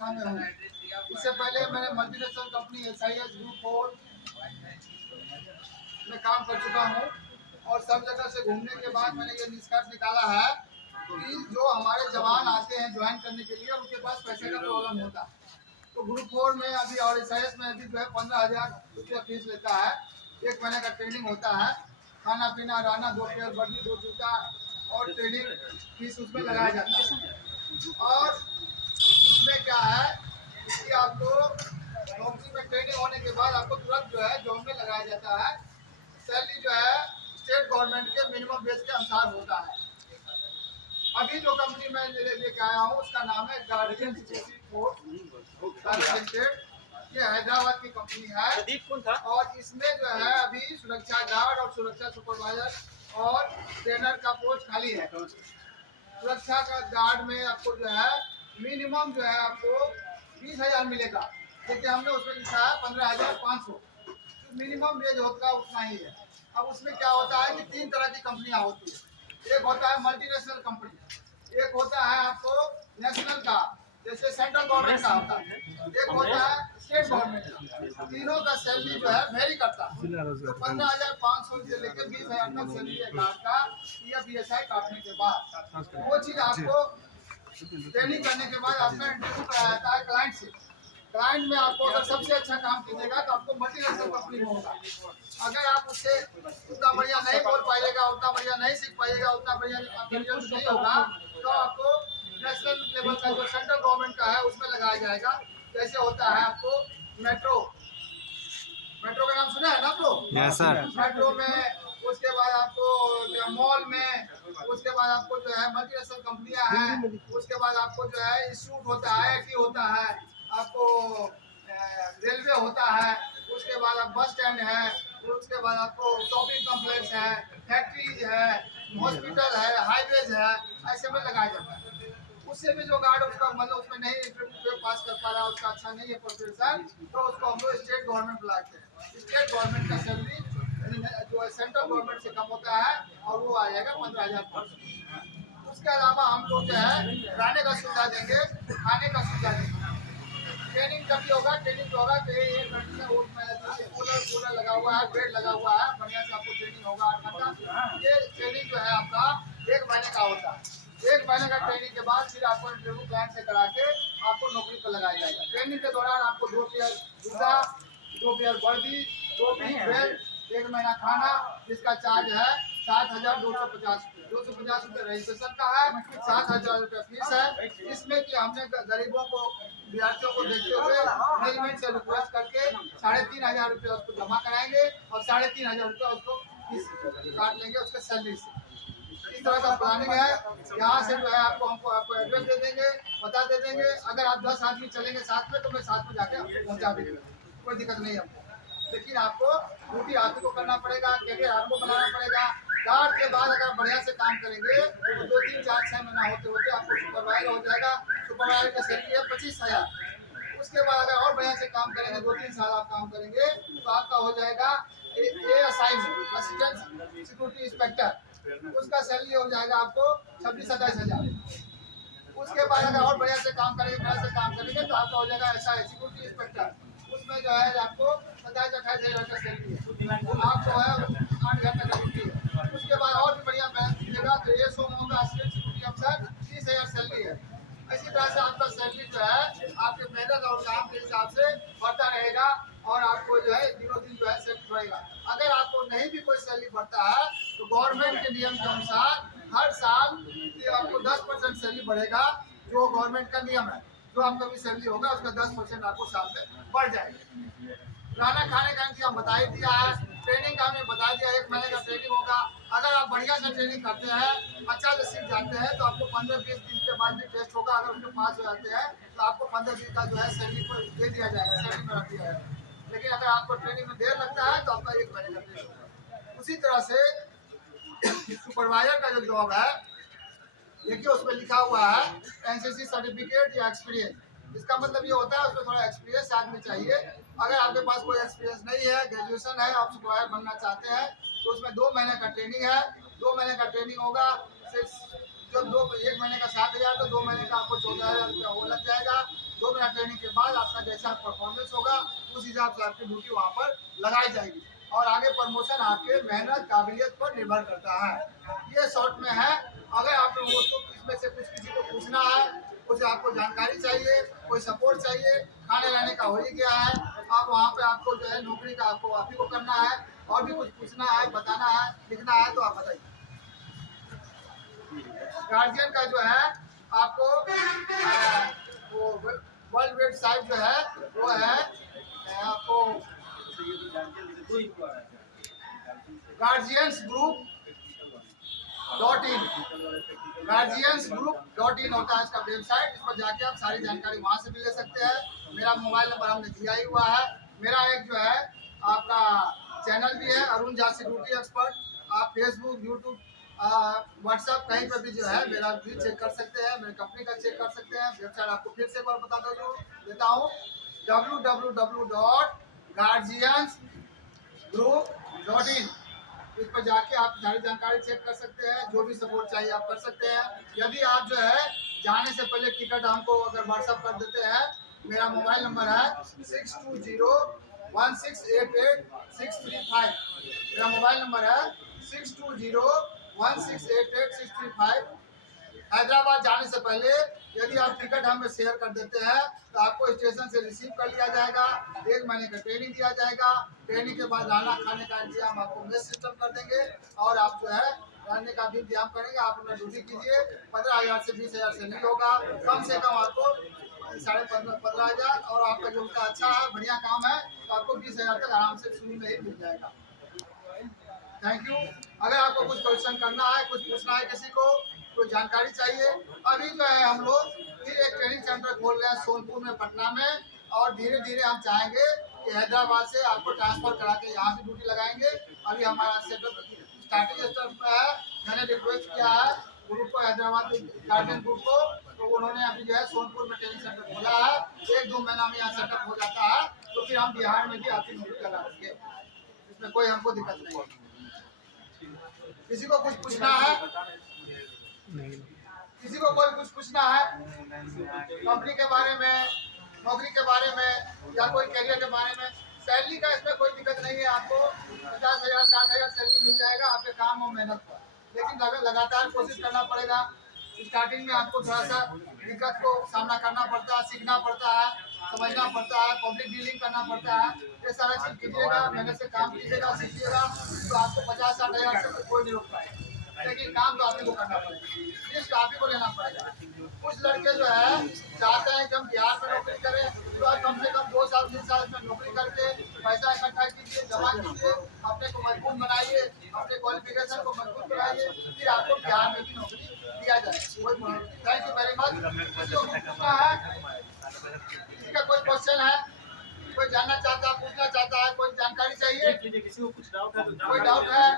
अवस्था में हूँ। इससे पहले मैंने मल्टीनेशनल कंपनी SIS ग्रुप 4 में काम कर चुका हूँ और सब जगह से घूमने के बाद मैंने ये निष्कर्ष निकाला है कि जो हमारे जवान आते हैं ज्वाइन करने के लिए उनके पास पैसे का प्रॉब्लम होता है। तो ग्रुप 4 में अभी और SIS में अभी जो है 15,000 रुपया फीस लेता है। 1 महीने का ट्रेनिंग होता है, खाना पीना रहना, 2 पेयर वर्दी, 2 जूता और ट्रेनिंग फीस उसमें लगाया जाता है। और उसमें क्या है कि आपको नौकरी में ट्रेनिंग होने के बाद आपको तुरंत जो है जॉब में लगाया जाता है। सैलरी जो है स्टेट गवर्नमेंट के मिनिमम वेज के अनुसार होता है। अभी जो कंपनी मैं लेके आया हूँ उसका नाम है गार्डियन सिक्योरिटी फोर्स लिमिटेड। ये हैदराबाद की कंपनी है और इसमें जो है अभी सुरक्षा गार्ड और सुरक्षा सुपरवाइजर और ट्रेनर का पोस्ट खाली है। सुरक्षा का गार्ड में आपको जो है मिनिमम जो है आपको 20,000 मिलेगा, लेकिन हमने उसमें लिखा है 15,500। मिनिमम वेज होता है उतना ही है। अब उसमें क्या होता है कि 3 तरह की कंपनियां होती है। एक होता है मल्टीनेशनल कंपनी, एक होता है आपको नेशनल का जैसे सेंट्रल गवर्नमेंट का होता है, एक होता है स्टेट गवर्नमेंट का। तीनों का सैलरी जो है वेरी करता है। तो 15,500 से लेकर 20,000 तक सैलरी है गार्ड का PFESI काटने के बाद। वो चीज़ आपको ट्रेनिंग करने के बाद आपका इंटरव्यू कराया जाता है क्लाइंट से। क्लाइंट में आपको अगर सबसे अच्छा काम कीजिएगा तो आपको मल्टीनेशनल कंपनी में होगा। अगर आप उससे उतना बढ़िया नहीं बोल पाइएगा, उतना बढ़िया नहीं सीख पाइएगा, उतना बढ़िया रिजल्ट नहीं होगा तो आपको नेशनल लेवल का जो सेंट्रल गवर्नमेंट का है उसमें लगाया जाएगा। जैसे होता है आपको मेट्रो, मेट्रो का नाम सुना है ना आप लोग? Yes sir. मेट्रो में, उसके बाद आपको मॉल में, उसके बाद आपको जो है मल्टीनेशनल कंपनियां हैं, उसके बाद आपको जो है इंस्टीट्यूट होता है, IT होता है, आपको रेलवे होता है, उसके बाद आप बस स्टैंड है, उसके बाद आपको शॉपिंग कॉम्प्लेक्स है, फैक्ट्रीज है, हॉस्पिटल है, हाईवेज है, ऐसे में लगाया जाता है। उससे भी जो गार्ड उसका मतलब उसमें नहीं इंटरव्यू पास कर पा रहा, उसका अच्छा नहीं है प्रोफेशन, तो उसको हम लोग स्टेट गवर्नमेंट बुलाते हैं। स्टेट गवर्नमेंट का सैलरी जो है सेंट्रल गवर्नमेंट से कम होता है और वो आ जाएगा 15,500। उसके अलावा हम लोग जो है रहने का सुविधा देंगे, खाने का सुविधा देंगे। ट्रेनिंग जब भी होगा, ट्रेनिंग होगा तो एक घंटे से कूलर लगा हुआ है, बेड लगा हुआ है, बढ़िया से आपको ट्रेनिंग होगा 8 घंटा। ये ट्रेनिंग जो है आपका 1 महीने का होता है। 1 महीने का ट्रेनिंग के बाद फिर आपको इंटरव्यू क्लाइंट से करा के आपको नौकरी पर लगाया जाएगा। ट्रेनिंग के दौरान आपको 2 पेयर जूता, 2 पेयर वर्दी, 2 पीस बेल्ट, 1 महीना खाना, जिसका चार्ज है 7,250 रुपये। 250 रुपये रजिस्ट्रेशन का है, 7,000 रुपये फीस है। इसमें कि हमने गरीबों को, विद्यार्थियों को देखते हुए मैनेजमेंट से रिक्वेस्ट करके 3,500 रुपये उसको जमा कराएंगे और 3,500 रुपये उसको फीस काट लेंगे उसके सैलरी से। इस तरह का प्लानिंग है। यहाँ से जो है आपको एड्रेस दे देंगे, बता दे देंगे। अगर आप 10 आदमी चलेंगे साथ में तो मैं साथ में जाके आपको पहुँचा देंगे, कोई दिक्कत नहीं है हमको। लेकिन आपको ड्यूटी आप ही को करना पड़ेगा, कैरियर आपको बनाना पड़ेगा। गार्ड के बाद अगर बढ़िया से काम करेंगे तो 2, 3, 4, 6 महीना होते होते आपको सुपरवाइजर हो जाएगा। सुपरवाइजर का सैलरी है 25,000। उसके बाद अगर और बढ़िया से काम करेंगे, 2-3 साल आप काम करेंगे तो आपका हो जाएगा ASI में असिस्टेंट सिक्योरिटी इंस्पेक्टर। उसका सैलरी हो जाएगा आपको 26-27 हज़ार। उसके बाद अगर और बढ़िया से काम करेंगे तो आपका हो जाएगा SI सिक्योरिटी इंस्पेक्टर। उसमें जो है आपको 27-28 हज़ार का सैलरी है, आप जो है 8 घंटे का ड्यूटी है। उसके बाद और भी बढ़िया मेहनत कीजिएगा तो ASO होगा, असिस्टेंट सिक्योरिटी अफसर, 30,000 सैलरी है। इसी तरह से आपका सैलरी जो है आपके मेहनत और काम के हिसाब से बढ़ता रहेगा और आपको जो है दिनों दिन जो है सैलरी बढ़ेगा। अगर आपको नहीं भी कोई सैलरी बढ़ता है तो गवर्नमेंट के नियम के अनुसार हर साल आपको 10% सैलरी बढ़ेगा, जो गवर्नमेंट का नियम है। जो आपका भी सैलरी होगा उसका 10% आपको साल में बढ़ जाएगा। खाना खाने का इंतजाम बता ही दिया है। ट्रेनिंग का हमने बता दिया, 1 महीने का ट्रेनिंग होगा। अगर आप बढ़िया से ट्रेनिंग करते हैं, अच्छा से सीख जाते हैं तो आपको 15-20 दिन के बाद भी टेस्ट होगा। अगर उसमें पास हो जाते हैं तो आपको 15 दिन का जो है सैलरी को दे दिया जाएगा, सैलरी में रख दिया जाएगा। लेकिन अगर आपको ट्रेनिंग में देर लगता है तो आपका 1 महीने का ट्रेनिंग होगा। उसी तरह से सुपरवाइजर का जो जॉब है, देखिए उसमें लिखा हुआ है NCC सर्टिफिकेट या एक्सपीरियंस। इसका मतलब ये होता है उसमें थोड़ा एक्सपीरियंस आदमी चाहिए। अगर आपके पास कोई एक्सपीरियंस नहीं है, ग्रेजुएशन है, आप सुपरवाइजर बनना चाहते हैं तो उसमें 2 महीने का ट्रेनिंग है। 2 महीने का ट्रेनिंग होगा। जब 1 महीने का 7,000 तो 2 महीने का आपको 14,000 रुपया वो लग जाएगा। 2 महीना ट्रेनिंग के बाद आपका जैसा परफॉर्मेंस होगा उस हिसाब से आपकी ड्यूटी वहाँ पर लगाई जाएगी और आगे प्रमोशन आपके मेहनत काबिलियत पर निर्भर करता है। ये शॉर्ट में है। अगर आप लोगों को इसमें से कुछ किसी को पूछना है, कुछ आपको जानकारी चाहिए, कोई सपोर्ट चाहिए, खाने रहने का हो ही गया है, आप वहाँ पे आपको जो है नौकरी का आपको आप ही को करना है और भी कुछ पूछना है, बताना है, लिखना है तो आप बताइए। गार्जियन का जो है आपको वो वर्ल्ड वेबसाइट जो है वो है आपको guardiansgroup.in guardiansgroup.in होता है इसका वेबसाइट। इस पर जाके आप सारी जानकारी वहां से भी ले सकते हैं। मेरा मोबाइल नंबर हमने दिया ही हुआ है। मेरा एक जो है आपका चैनल भी है अरुण झा सिक्योरिटी एक्सपर्ट। आप फेसबुक, यूट्यूब, व्हाट्सएप कहीं पर भी जो है मेरा भी चेक कर सकते हैं, मेरी कंपनी का चेक कर सकते हैं। वेबसाइट आपको फिर से एक बार बता देता हूँ www.guardiansgroup.in। इस पर जाके आप सारी जानकारी चेक कर सकते हैं, जो भी सपोर्ट चाहिए आप कर सकते हैं। यदि आप जो है जाने से पहले टिकट हमको अगर व्हाट्सअप कर देते हैं, मेरा मोबाइल नंबर है 6201688635। मेरा मोबाइल नंबर है 6201688635। हैदराबाद जाने से पहले यदि आप टिकट हमें शेयर कर देते हैं तो आपको स्टेशन से रिसीव कर लिया जाएगा। 1 महीने का ट्रेनिंग दिया जाएगा। ट्रेनिंग के बाद रहना खाने का इंतजाम आपको मेस सिस्टम कर देंगे और आप जो है रहने का भी इंतजाम करेंगे। आप अपना ड्यूटी कीजिए। 15,000 से 20,000 सैलरी होगा। कम से कम आपको 15,500 और आपका जो उनका अच्छा है, बढ़िया काम है तो आपको 20,000 तक आराम से शुरू में ही मिल जाएगा। Thank you. अगर आपको कुछ क्वेश्चन करना है, कुछ पूछना है, किसी को कोई जानकारी चाहिए, अभी जो है हम लोग फिर एक ट्रेनिंग सेंटर खोल रहे हैं सोनपुर में, पटना में, और धीरे धीरे हम चाहेंगे कि हैदराबाद से आपको ट्रांसफर करा के यहाँ से ड्यूटी लगाएंगे। अभी हमारा सेटअप स्टार्टिंग स्टेज पे है। मैंने रिक्वेस्ट किया है ग्रुप को, हैदराबाद गार्जियन ग्रुप को, तो उन्होंने अभी जो है सोनपुर में ट्रेनिंग सेंटर खोला है। 1-2 महीना में यहाँ सेटअप हो जाता है तो फिर हम बिहार में भी आपकी नौकरी लगा देंगे। इसमें कोई हमको दिक्कत नहीं है। किसी को कुछ पूछना है? किसी को कोई कुछ पूछना है कंपनी के बारे में, नौकरी के बारे में या कोई करियर के बारे में? सैलरी का इसमें कोई दिक्कत नहीं है। आपको 50,000 60,000 सैलरी मिल जाएगा आपके काम और मेहनत पर। लेकिन लगातार कोशिश करना पड़ेगा। स्टार्टिंग में आपको थोड़ा सा दिक्कत को सामना करना पड़ता है, सीखना पड़ता है, समझना पड़ता है, पब्लिक डीलिंग करना पड़ता है। ये सारा चीज कीजिएगा, मेहनत से काम कीजिएगा, सीखिएगा तो आपको 50-60,000 से कोई नहीं रोक पाएगा। लेकिन काम तो आप ही को करना पड़ेगा, रिस्क आप ही को लेना पड़ेगा। कुछ लड़के जो है चाहते हैं कि हम बिहार में नौकरी करें, तो आप कम से कम 2 साल 3 साल में नौकरी करके पैसा इकट्ठा कीजिए, जमा कीजिए, अपने को मजबूत बनाइए, अपने क्वालिफिकेशन को मजबूत बनाइए, फिर आपको बिहार में भी नौकरी दिया जाए। Thank you very much. किसी को पूछना है? किसी का कोई क्वेश्चन है, कोई जानना चाहता है, पूछना चाहता है, कोई जानकारी चाहिए, किसी को कुछ डाउट है तो कोई डाउट है?